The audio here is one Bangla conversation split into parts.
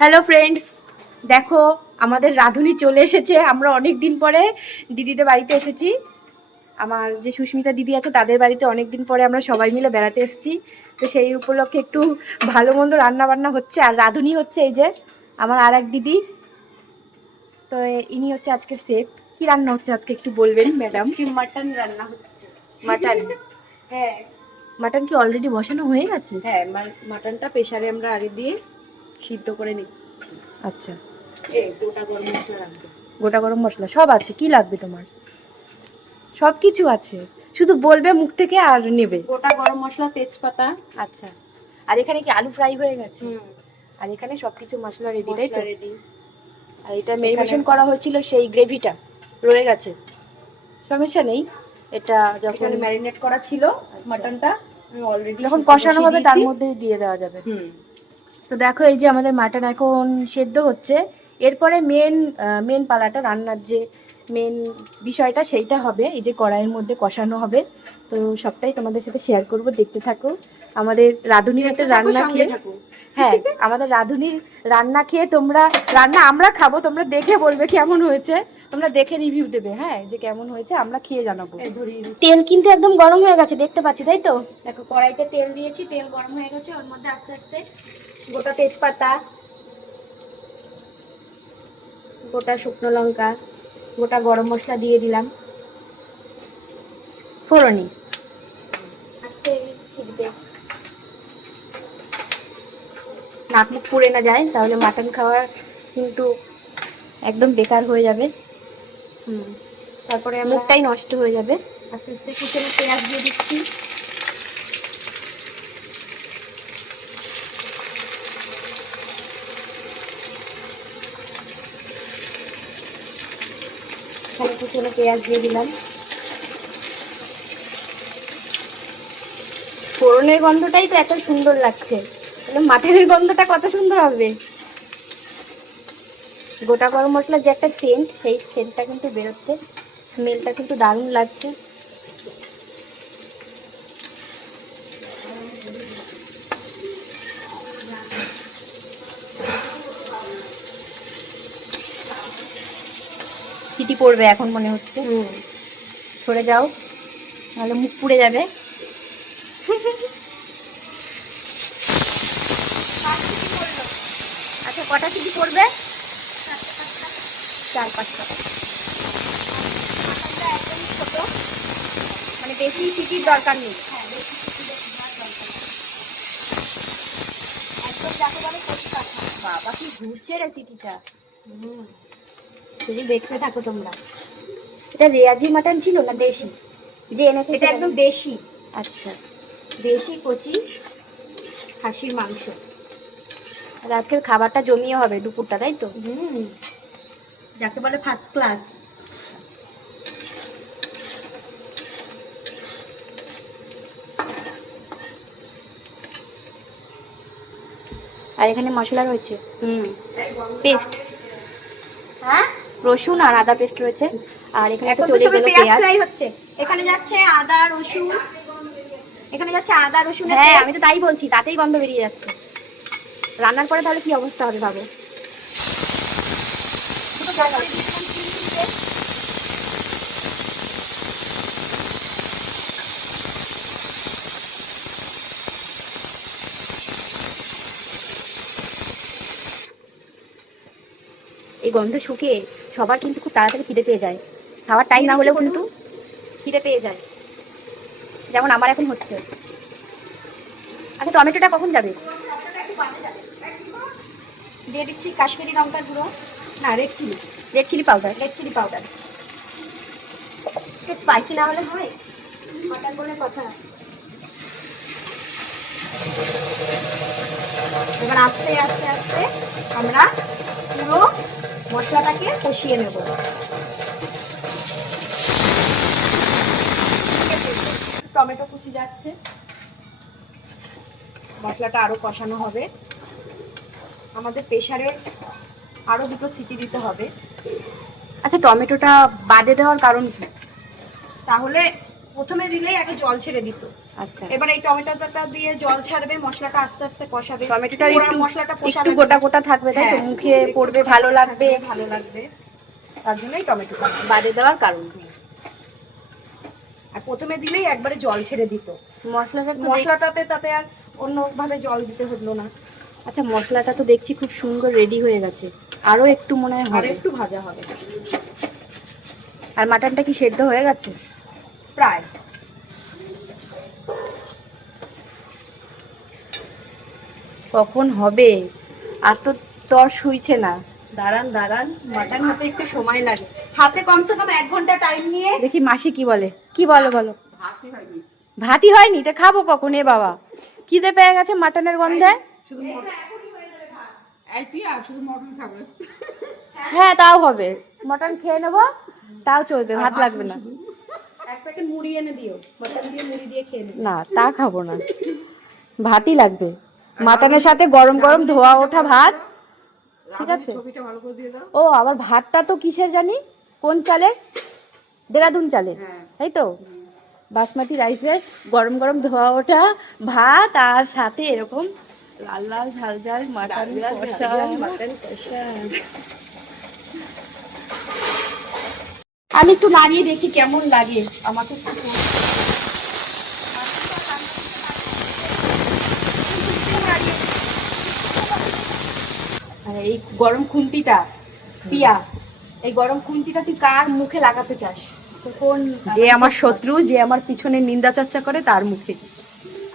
হ্যালো ফ্রেন্ডস, দেখো আমাদের রাঁধুনি চলে এসেছে। আমরা অনেক দিন পরে দিদিদের বাড়িতে এসেছি। আমার যে সুস্মিতা দিদি আছে তাদের বাড়িতে অনেক দিন পরে আমরা সবাই মিলে বেড়াতে এসেছি। তো সেই উপলক্ষে একটু ভালো মন্দ রান্না বান্না হচ্ছে। আর রাঁধুনি হচ্ছে এই যে আমার আর এক দিদি। তো ইনি হচ্ছে আজকের শেফ। কি রান্না হচ্ছে আজকে একটু বলবেন ম্যাডাম? কি মাটন রান্না হচ্ছে। মাটন? হ্যাঁ, মাটন কি অলরেডি বসানো হয়ে গেছে? হ্যাঁ, মাটনটা প্রেসারে আমরা আগে দিয়ে সিদ্ধ করে নিচ্ছি। আচ্ছা, এই গোটা গরম মশলা রাখবো। গোটা গরম মশলা সব আছে? কি লাগবে তোমার? সব কিছু আছে, শুধু বলবে মুখ থেকে আর নেবে। গোটা গরম মশলা, তেজপাতা। আচ্ছা, আর এখানে কি আলু ফ্রাই হয়ে গেছে? হুম, আর এখানে সবকিছু মশলা রেডি, তাই তো? মশলা রেডি। আর এটা ম্যারিনেশন করা হয়েছিল, সেই গ্রেভিটা রয়ে গেছে, সমস্যা নেই। এটা যখন এখানে ম্যারিনেট করা ছিল মাটনটা, আমি অলরেডি যখন কষানো হবে তার মধ্যে দিয়ে দেওয়া যাবে। হুম, তো দেখো এই যে আমাদের মাটন এখন সেদ্ধ হচ্ছে। এরপরে মেন পালাটা, রান্নার যে মেন বিষয়টা সেইটা হবে, এই যে কড়াইয়ের মধ্যে কষানো হবে। তো সবটাই তোমাদের সাথে শেয়ার করব, দেখতে থাকো। আমাদের রাঁধুনির হাতে রান্না খেয়ে, হ্যাঁ, আমাদের রাঁধুনির রান্না খেয়ে তোমরা, রান্না আমরা খাবো, তোমরা দেখে বলবে কেমন হয়েছে। তোমরা দেখে রিভিউ দেবে, হ্যাঁ, যে কেমন হয়েছে, আমরা খেয়ে জানাবো। তেল কিন্তু একদম গরম হয়ে গেছে, দেখতে পাচ্ছি, তাই তো? দেখো কড়াইতে তেল দিয়েছি, তেল গরম হয়ে গেছে। ওর মধ্যে আস্তে আস্তে গোটা তেজপাতা, গোটা শুকনো লঙ্কা, গোটা গরম মশলা দিয়ে দিলাম ফোড়নি আস্তে ছিটবে। নাক মুখ পুড়ে না যায়, তাহলে মাটন খাওয়া কিন্তু একদম বেকার হয়ে যাবে। তারপরে আমরা মুখটাই নষ্ট হয়ে যাবে। আস্তে আস্তে কুচনো পেঁয়াজ দিয়ে দিচ্ছি। এখানে কুচনো পেঁয়াজ দিয়ে দিলাম। ফোড়নের গন্ধটাই তো এত সুন্দর লাগছে, তাহলে মাটনের গন্ধটা কত সুন্দর হবে। গোটা গরম মশলার যে একটা সেন্ট, সেই সেন্টটা কিন্তু বেরোচ্ছে, স্মেলটা কিন্তু দারুণ লাগছে। সিটি পড়বে এখন মনে হচ্ছে। সরে যাও, নাহলে মুখ পুড়ে যাবে। আচ্ছা, কটা সিটি পড়বে? 4-5টা। মানে বেশি সিটির দরকার নেই। বাবা কি ঘুরছে রে সিটিটা। যদি দেখতে থাকো তোমরা। এটা রেয়াজি মাটন ছিল না দেশি যে এনেছে? এটা একদম দেশি। আচ্ছা, দেশি কচি খাসির মাংস। আর আজকের খাবারটা জমিয়ে হবে দুপুরটা, তাই তো? যাকে বলে ফার্স্ট ক্লাস। আর এখানে মশলা রয়েছে, পেস্ট, হ্যাঁ, রসুন আর আদা পেস্ট রয়েছে। আর এখানে এখন তো চলে সবে গেল পেঁয়াজ পেঁয়াজ। ফ্রাই হচ্ছে। এখানে যাচ্ছে আদা রসুন, এখানে যাচ্ছে আদা রসুন। হ্যাঁ, আমি তো তাই বলছি, তাতেই গন্ধ বেরিয়ে যাচ্ছে। রান্নার পরে তাহলে কি অবস্থা হবে ভাবো। এই গন্ধ শুকে সবার কিন্তু খুব তাড়াতাড়ি খিদে পেয়ে যায়, খাওয়ার টাইম না হলেও কিন্তু খিদে পেয়ে যায়, যেমন আমার এখন হচ্ছে। আচ্ছা, টমেটোটা কখন যাবে? দিয়ে দিচ্ছি কাশ্মীরি লঙ্কার গুঁড়ো, না red chilli, red chilli powder. Red chilli powder. একটু স্পাইসি না হলে হয়, মাটন বলে কথা। এবার আস্তে আস্তে আস্তে আমরা পুরো মশলাটাকে কষিয়ে নেব। টমেটো কুচি যাচ্ছে, মশলাটা আরো কষানো হবে। আমাদের প্রেসারে আরো 2টো সিটি দিতে হবে। আচ্ছা, টমেটোটা বাদে দেওয়ার কারণ কি? তাহলে প্রথমে দিলেই আগে জল ছেড়ে দিত, আচ্ছা, এবার এই টমেটোটা দিয়ে জল ছাড়বে, মশলাটা আস্তে আস্তে কষাবে। টমেটোটা পুরো একটু মশলাটা একটু কষাবে, গোটা গোটা থাকবে তাই তো, হ্যাঁ, মুখে একটু পড়বে, গোটা ভালো গোটা লাগবে, থাকবে, ভালো লাগবে, তার জন্যই টমেটোটা বাদে দেওয়ার কারণ। আর প্রথমে দিলেই একবারে জল ছেড়ে দিত, মশলাটা তো মশলাটাতে তাতে আর অন্যভাবে জল দিতে হলো না। আচ্ছা, মশলাটা তো দেখছি খুব সুন্দর রেডি হয়ে গেছে, আরো একটু মনে হয় আর হবে। একটু ভাজা হবে, আর মাটনটা কি সেদ্ধ হয়ে গেছে? প্রায়। কখন হবে? আর তো তর শুইছে না। দাঁড়ান দাঁড়ান, মাটন হতে একটু সময় লাগে, হাতে কমসে কম 1 ঘন্টা টাইম নিয়ে। দেখি মাসি কি বলে, কি বলো বলো। ভাতই হয়নি তো খাবো কখন এ বাবা? খিদে পেয়ে গেছে মাটনের গন্ধে। হ্যাঁ তাও হবে, মটন খেয়ে নেবো, তাও চলবে, ভাত লাগবে না। 1 প্যাকেট মুড়ি এনে দিও, মাটন দিয়ে মুড়ি দিয়ে খেয়ে নেবে। না তা খাবো না, ভাতই লাগবে, মাটনের সাথে গরম গরম ধোয়া ওঠা ভাত। ঠিক আছে। ও আবার ভাতটা তো কিসের জানি, কোন চালের? দেরাদুন চালের, তাই তো? বাসমতি রাইসের গরম গরম ধোয়া ওঠা ভাত, আর সাথে এরকম লাল লাল ঝাল ঝাল মাটন কষা। আমি একটু নাড়িয়ে দেখি কেমন লাগে। আমাকে আর এই গরম খুন্তিটা, পিয়া, এই গরম খুন্তিটা তুই কার মুখে লাগাতে চাস? কোন? যে আমার শত্রু, যে আমার পিছনে নিন্দা চর্চা করে, তার মুখে।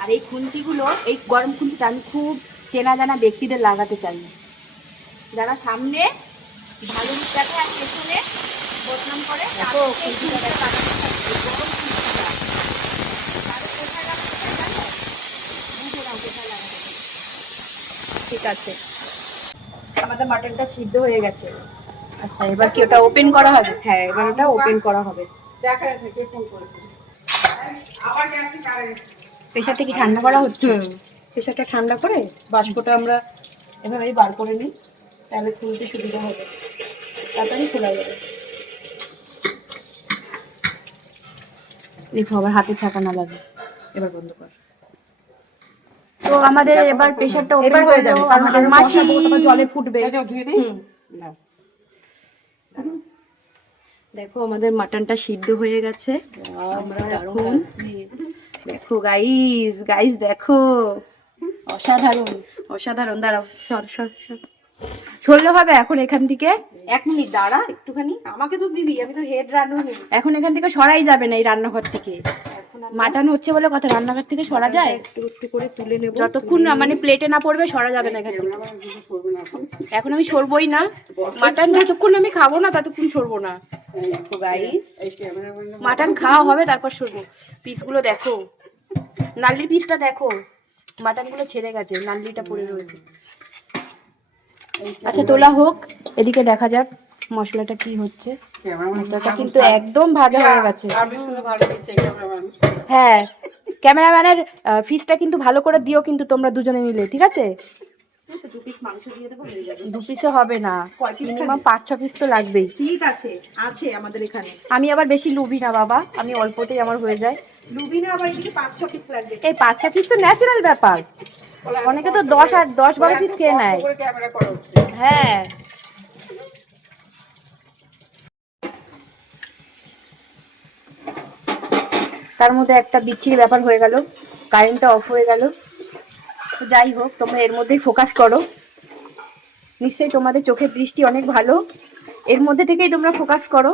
আর এই খুন্তিগুলো, এই গরম খুন্তিটা আমি খুব চেনা জানা ব্যক্তিদের লাগাতে চাই, যারা সামনে ভালো রূপ দেখে আর পেছনে বদনাম করে। তাদেরকে এই খুন্তিটা লাগাতে চাই, এই গরম খুন্তিটা। তাদের কোথায় লাগাতে চাই জানো? বুঝে নাও কোথায় লাগাতে চাই। ঠিক আছে, আমাদের মাটনটা সিদ্ধ হয়ে গেছে। আচ্ছা, এবার কি ওটা ওপেন করা হবে? হ্যাঁ, এবার ওটা ওপেন করা হবে। প্রেশারটা কি ঠান্ডা করা হচ্ছে? প্রেশারটা ঠান্ডা করে বাষ্পটা আমরা এভাবেই বার করে নিই, তাহলে খুলতে সুবিধা হবে, তাড়াতাড়ি খোলা যাবে। দেখো আবার হাতে ছাকা না লাগে। এবার বন্ধ কর। তো আমাদের এবার প্রেশারটা ওপেন এবার হয়ে যাবে, কারণ আমাদের আরো মাসি কষাবো, তোমার জলে ফুটবে। নাও। দেখো আমাদের মাটনটা সিদ্ধ হয়ে গেছে। আমরা এখন দেখো গাইস, গাইস দেখো, অসাধারণ। অসাধারণ। দাঁড়াও, সর সর সর। সরলে হবে এখন এখান থেকে? 1 মিনিট দাঁড়া একটুখানি, আমাকে তো দিবি, আমি তো হেড রাঁধুনি। এখন এখান থেকে সরাই যাবে না এই রান্নাঘর থেকে। এখন মাটন হচ্ছে বলে কথা, রান্নাঘর থেকে সরা যায়? একটু একটু করে তুলে নেব, যতক্ষণ না মানে প্লেটে না পড়বে সরা যাবে না এখান থেকে। এখন আমি সরবই না, মাটন যতক্ষণ আমি খাবো না ততক্ষণ সরবো না। দেখো গাইস, মাটন খাওয়া হবে তারপর সরবো। পিসগুলো দেখো, নাল্লির পিসটা দেখো, মাটনগুলো ছেড়ে গেছে, নাল্লিটা পড়ে রয়েছে। আচ্ছা তোলা হোক, এদিকে দেখা যাক মশলাটা কি হচ্ছে। মশলাটা কিন্তু একদম ভাজা হয়ে গেছে। হ্যাঁ, ক্যামেরাম্যানের ফিসটা কিন্তু ভালো করে দিও কিন্তু তোমরা দুজনে মিলে, ঠিক আছে? 2 পিস মাংস দিয়ে দেবো, হয়ে যাবে। 2 পিসে হবে না, কয় পিস মিনিমাম 5-6 পিস তো লাগবেই। ঠিক আছে, আছে আমাদের এখানে। আমি আবার বেশি লুবি না বাবা, আমি অল্পতেই আমার হয়ে যায়। লুবিনা আবার এদিকে 5-6 পিস লাগবে। এই 5-6 পিস তো ন্যাচারাল ব্যাপার, অনেকে তো 10-12 পিস খেয়ে নেয়। হ্যাঁ, তার মধ্যে একটা বিচ্ছিরি ব্যাপার হয়ে গেল, কারেন্টটা অফ হয়ে গেল। তো যাই হোক, তোমরা এর মধ্যেই ফোকাস করো, নিশ্চয়ই তোমাদের চোখের দৃষ্টি অনেক ভালো, এর মধ্যে থেকেই তোমরা ফোকাস করো।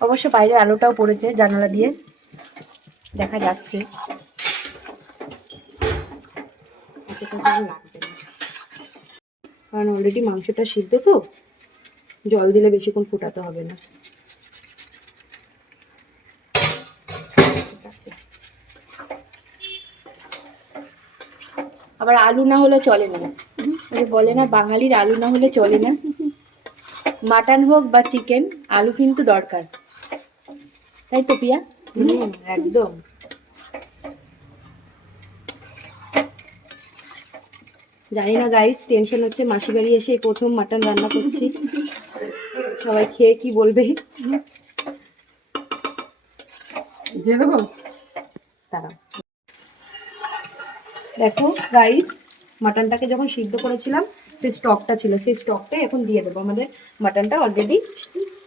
অবশ্য বাইরের আলোটাও পড়েছে জানালা দিয়ে, দেখা যাচ্ছে। কারণ অলরেডি মাংসটা সিদ্ধ তো, জল দিলে বেশিক্ষণ ফোটাতে হবে না। ঠিক আছে, আবার আলু না হলে চলে না, ওই বলে না বাঙালির আলু না হলে চলে না। মাটন হোক বা চিকেন, আলু কিন্তু দরকার, তাই তো পিয়া? একদম। জানি না গাইস, টেনশন হচ্ছে, মাসি বাড়ি এসে এই প্রথম মাটন রান্না করছি, সবাই খেয়ে কি বলবে। দিয়ে দেবো, দাঁড়াও। দেখো রাইস, মাটনটাকে যখন সিদ্ধ করেছিলাম সেই স্টকটা ছিল, সেই স্টকটা এখন দিয়ে দেবো। আমাদের মাটনটা অলরেডি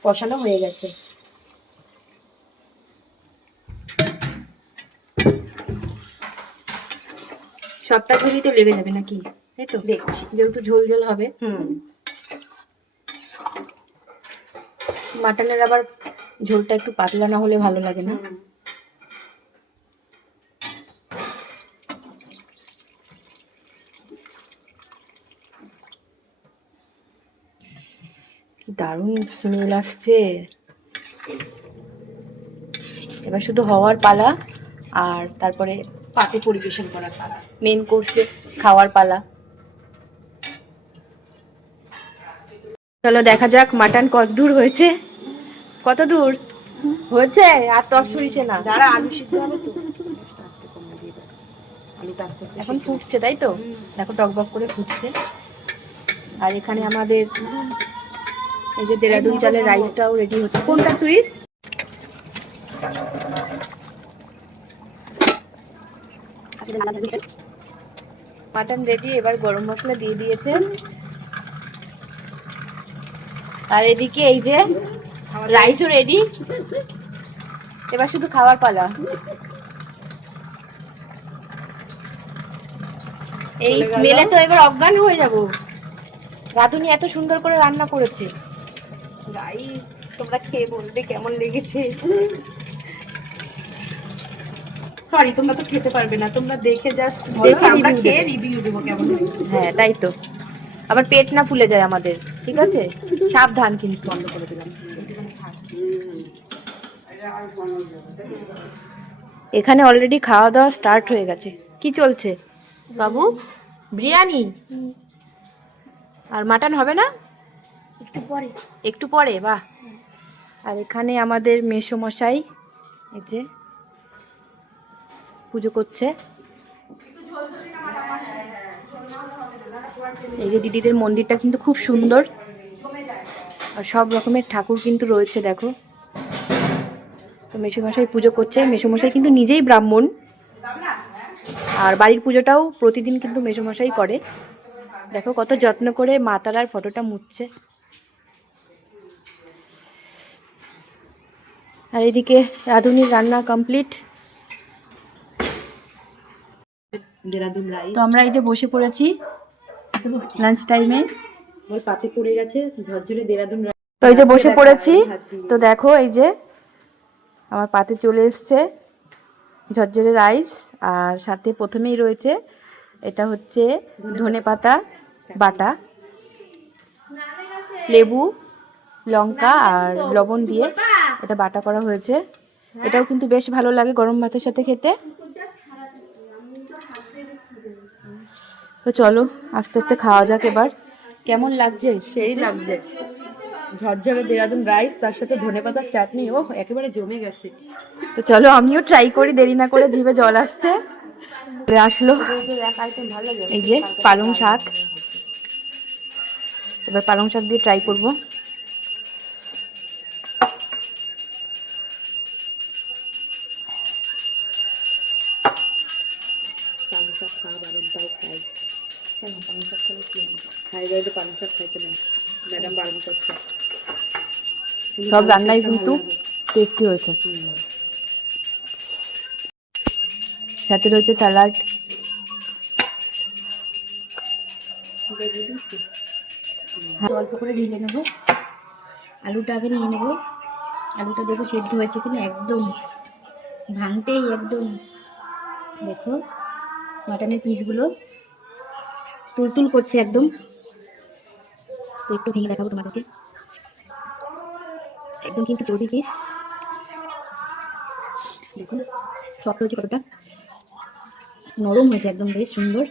কষানো হয়ে গেছে। সবটা ঝোলই তো লেগে যাবে নাকি, তাই তো? দেখছি। যেহেতু ঝোল ঝোল হবে। মাটনের আবার ঝোলটা একটু পাতলা না হলে ভালো লাগে না। কি দারুণ স্মেল আসছে। এবার শুধু হওয়ার পালা, আর তারপরে পাতে পরিবেশন করার পালা, মেন কোর্সে খাওয়ার পালা। চলো দেখা যাক মাটন কত দূর হয়েছে। কত দূর হয়েছে? আর তর সরিষে না, যারা আলু সিদ্ধ হবে তো আলুটা আস্তে আস্তে এখন ফুটছে তাই তো? দেখো টকবক করে ফুটছে। আর এখানে আমাদের এই যে দেরাদুন চালের রাইসটাও রেডি হচ্ছে। কোনটা সুইট? মাটন রেডি, এবার গরম মশলা দিয়ে দিয়েছে। আর এদিকে এই যে রাইসও রেডি, এবার শুধু খাওয়ার পালা। এই স্মেলে তো এবার অজ্ঞান হয়ে যাব। রাধুনি এত সুন্দর করে রান্না করেছে। রাইস তোমরা খেয়ে বলবে কেমন লেগেছে। সরি, তোমরা তো খেতে পারবে না, তোমরা দেখে জাস্ট বলো, আমরা খেয়ে রিভিউ দেবো কেমন হয়েছে। হ্যাঁ তাই তো, আবার পেট না ফুলে যায় আমাদের, ঠিক আছে? সাবধান কিন্তু। বন্ধ করে দিলাম। এখানে অলরেডি খাওয়া দাওয়া স্টার্ট হয়ে গেছে। কি চলছে বাবু? বিরিয়ানি? আর মাটন হবে না? একটু পরে। একটু পরে? বাহ। আর এখানে আমাদের মেসোমশাই এই যে পুজো করছে। এই যে দিদিদের মন্দিরটা কিন্তু খুব সুন্দর, আর সব রকমের ঠাকুর কিন্তু রয়েছে দেখো। তো মেসোমশাই পুজো করছে। মেসোমশাই কিন্তু নিজেই ব্রাহ্মণ, আর বাড়ির পুজোটাও প্রতিদিন কিন্তু মেসোমশাই করে। দেখো কত যত্ন করে মা তারার ফটোটা মুছছে। আর এদিকে রাঁধুনির রান্না কমপ্লিট। তো আমরা এই যে বসে পড়েছি লাঞ্চ টাইমে। ওই পাতে পড়ে গেছে ঝরঝরে দেরাদুন। তো এই যে বসে পড়েছি, তো দেখো এই যে আমার পাতে চলে এসছে ঝরঝরে রাইস, আর সাথে প্রথমেই রয়েছে এটা হচ্ছে ধনেপাতা বাটা, লেবু, লঙ্কা আর লবণ দিয়ে এটা বাটা করা হয়েছে। এটাও কিন্তু বেশ ভালো লাগে গরম ভাতের সাথে খেতে। তো চলো আস্তে আস্তে খাওয়া যাক এবার। কেমন লাগছে? সেই লাগছে, ঝরঝরে দেরাদুন রাইস তার সাথে ধনেপাতার চাটনি, ও একেবারে জমে গেছে। তো চলো আমিও ট্রাই করি, দেরি না করে, জিভে জল আসছে। আসলো এই যে পালং শাক, এবার পালং শাক দিয়ে ট্রাই করব। পালং শাক খাওয়া বারণ, তাও খাই। কেন পালং শাক খেলে কি হবে? থাইরয়েডে পালং শাক খাইতে নেই, ম্যাডাম বারণ করছে। সব রান্নাই কিন্তু টেস্টি হয়েছে। সাথে রয়েছে স্যালাড। অল্প করে ঢেলে নেবো। আলুটা আগে নিয়ে নেবো। আলুটা দেখো সেদ্ধ হয়েছে কিনা, একদম ভাঙতেই একদম দেখো মাটনের পিসগুলো তুলতুল করছে একদম। তো একটু ভেঙে দেখাবো তোমাদেরকে, একদম কিন্তু চর্বি পিস। দেখুন সফট হয়েছে কতটা, নরম হয়েছে একদম, বেশ সুন্দর।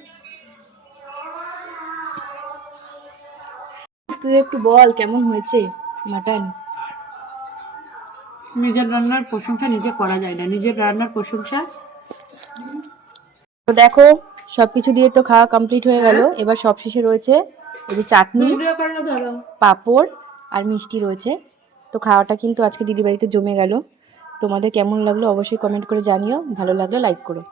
তুই একটু বল কেমন হয়েছে মাটন। নিজের রান্নার প্রশংসা নিজে করা যায় না, নিজের রান্নার প্রশংসা। তো দেখো সবকিছু দিয়ে তো খাওয়া কমপ্লিট হয়ে গেল। এবার সবশেষে রয়েছে এই যে চাটনি, পাঁপড় আর মিষ্টি রয়েছে। তো খাওয়াটা কিন্তু আজকে দিদি বাড়িতে জমে গেল। তোমাদের কেমন লাগলো অবশ্যই কমেন্ট করে জানিও, ভালো লাগলে লাইক করো।